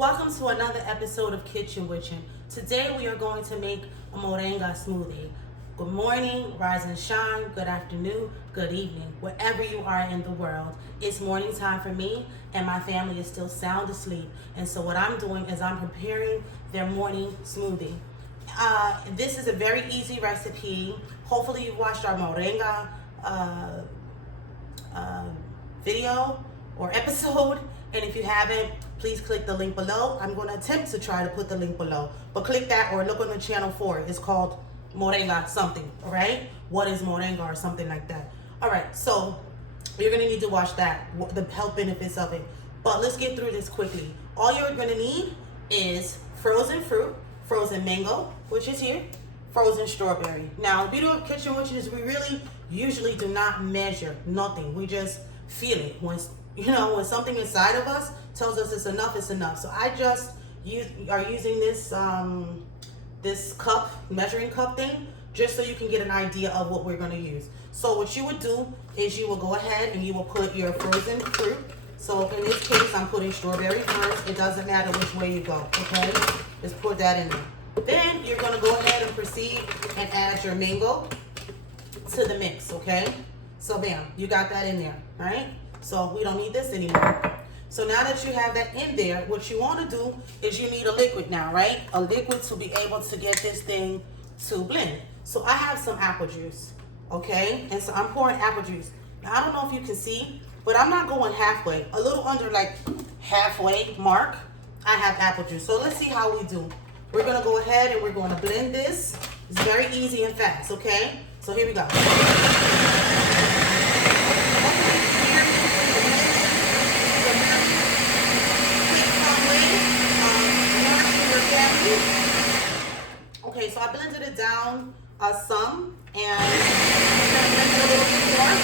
Welcome to another episode of Kitchen Witchyn. Today we are going to make a Moringa smoothie. Good morning, rise and shine, good afternoon, good evening, wherever you are in the world. It's morning time for me and my family is still sound asleep. And so what I'm doing is I'm preparing their morning smoothie. This is a very easy recipe. Hopefully you've watched our Moringa video or episode, and if you haven't, please click the link below. I'm going to attempt to try to put the link below, but click that or look on the channel for it. It's called Moringa something, all right? What is Moringa or something like that. All right, so you're going to need to watch that, the health benefits of it. But let's get through this quickly. All you're going to need is frozen fruit, frozen mango, which is here, frozen strawberry. Now, the beauty of Kitchen Witchyn is we really usually do not measure nothing. We just feel it. When something inside of us tells us it's enough, it's enough. So I just are using this this cup, measuring cup thing, just so you can get an idea of what we're going to use. So what you would do is you will go ahead and you will put your frozen fruit. So in this case, I'm putting strawberry first. It doesn't matter which way you go, okay? Just put that in there. Then you're going to go ahead and proceed and add your mango to the mix, okay? So bam, you got that in there, right? So we don't need this anymore. So now that you have that in there, what you want to do is you need a liquid now, right? A liquid to be able to get this thing to blend. So I have some apple juice, okay? And so I'm pouring apple juice. Now I don't know if you can see, but I'm not going halfway. A little under like halfway mark, I have apple juice. So let's see how we do. We're going to go ahead and we're going to blend this. It's very easy and fast, okay? So here we go. Okay, so I blended it down some, and I'm going to blend it a little bit more.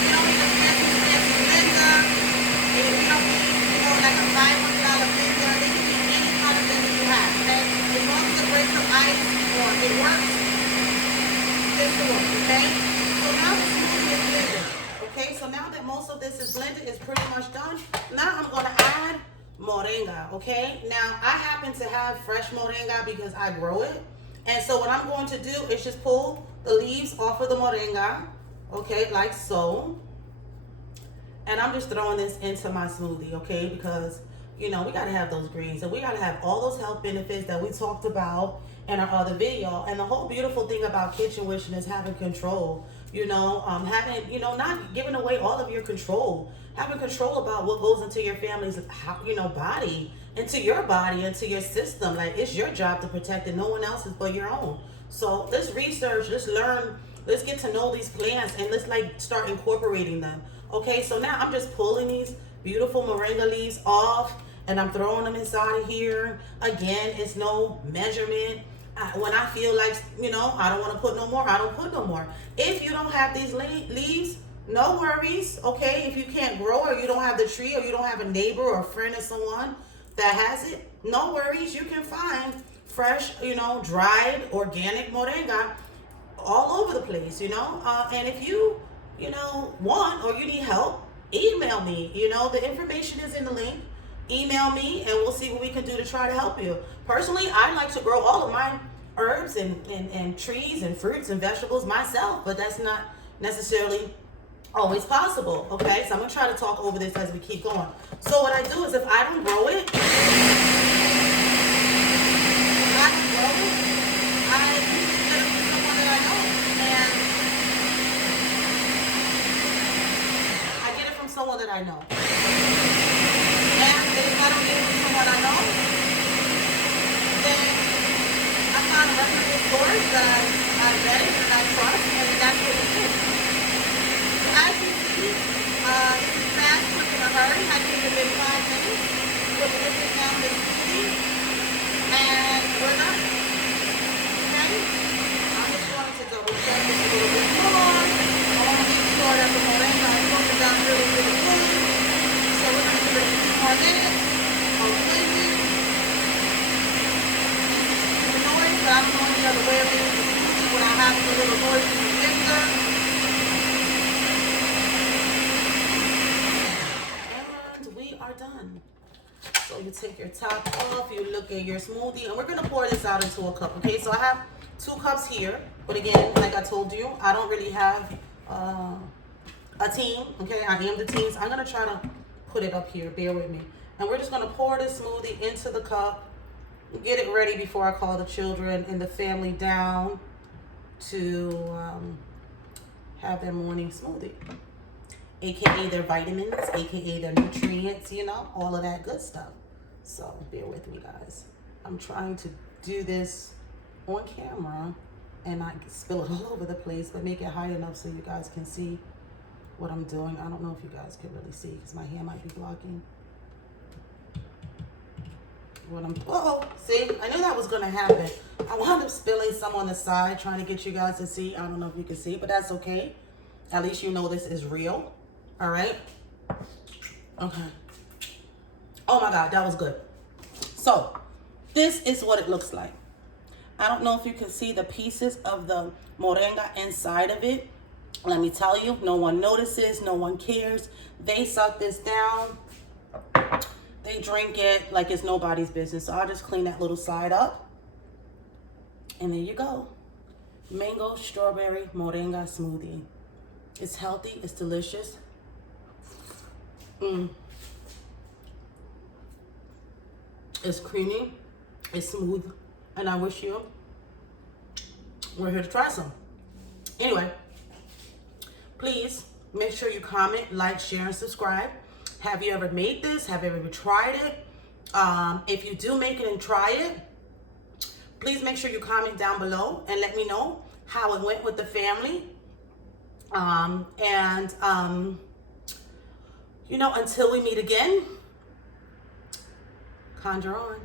You don't need a fancy blender. If you don't need, like a $500 blender, it can be any kind of blender you have, okay? As long as it breaks some ice or it works, this will work, okay? So now the smoothie is blended. Okay, so now that most of this is blended, it's pretty much done. Now I'm going to add moringa, okay? Now, I happen to have fresh moringa because I grow it. And so what I'm going to do is just pull the leaves off of the moringa, okay, like so. And I'm just throwing this into my smoothie, okay? Because, we got to have those greens. And we got to have all those health benefits that we talked about in our other video. And the whole beautiful thing about Kitchen Witchyn is having control. Having, not giving away all of your control, having control about what goes into your family's, body, into your body, into your system. Like, it's your job to protect it, no one else's but your own. So let's research, let's learn, let's get to know these plants, and let's start incorporating them. Okay, so now I'm just pulling these beautiful moringa leaves off, and I'm throwing them inside of here. Again, it's no measurement. When I feel like, I don't want to put no more, I don't put no more. If you don't have these leaves, no worries, okay? If you can't grow, or you don't have the tree, or you don't have a neighbor or a friend or someone that has it, no worries. You can find fresh, dried, organic moringa all over the place, And if you, want or you need help, email me. The information is in the link. Email me and we'll see what we can do to try to help you. Personally, I like to grow all of my herbs and trees and fruits and vegetables myself, but that's not necessarily always possible, okay? So I'm going to try to talk over this as we keep going. So what I do is if I don't grow it, I usually get it from someone that I know. And I get it from someone that I know. And if I don't get it from someone I know, then I find a reputable source that I vetted and I trust, and that's what it is. So as you see, this is fast, quick, in a hurry. I think within 5 minutes, put everything down this smoothie, and we're done. Okay? I'm just going to double check this a little bit more. I want to make sure that the moringa is broken down really, really good. So we're going to give it a few more minutes. Okay. The noise, but I'm going the other way around. what I have is a little Moringa blender. And we are done. So you take your top off, you look at your smoothie, and we're gonna pour this out into a cup, okay? So I have 2 cups here, but again, like I told you, I don't really have a team, okay? I am the team, so I'm gonna try to put it up here, bear with me. And we're just gonna pour this smoothie into the cup, get it ready before I call the children and the family down to have their morning smoothie. AKA their vitamins, AKA their nutrients, you know, all of that good stuff. So bear with me, guys. I'm trying to do this on camera and not spill it all over the place, but make it high enough so you guys can see what I'm doing. I don't know if you guys can really see because my hair might be blocking what I'm, see, I knew that was gonna happen. I wound up spilling some on the side trying to get you guys to see. I don't know if you can see, but that's okay. At least you know this is real. All right. Okay. Oh my God, that was good. So this is what it looks like. I don't know if you can see the pieces of the moringa inside of it. Let me tell you, no one notices, no one cares. They suck this down. They drink it like it's nobody's business. So I'll just clean that little side up. And there you go. Mango strawberry moringa smoothie. It's healthy, it's delicious. It's creamy, it's smooth, and I wish you were here to try some. Anyway, please make sure you comment, like, share, and subscribe. Have you ever made this? Have you ever tried it? If you do make it and try it, please make sure you comment down below and let me know how it went with the family. You know, until we meet again, conjure on.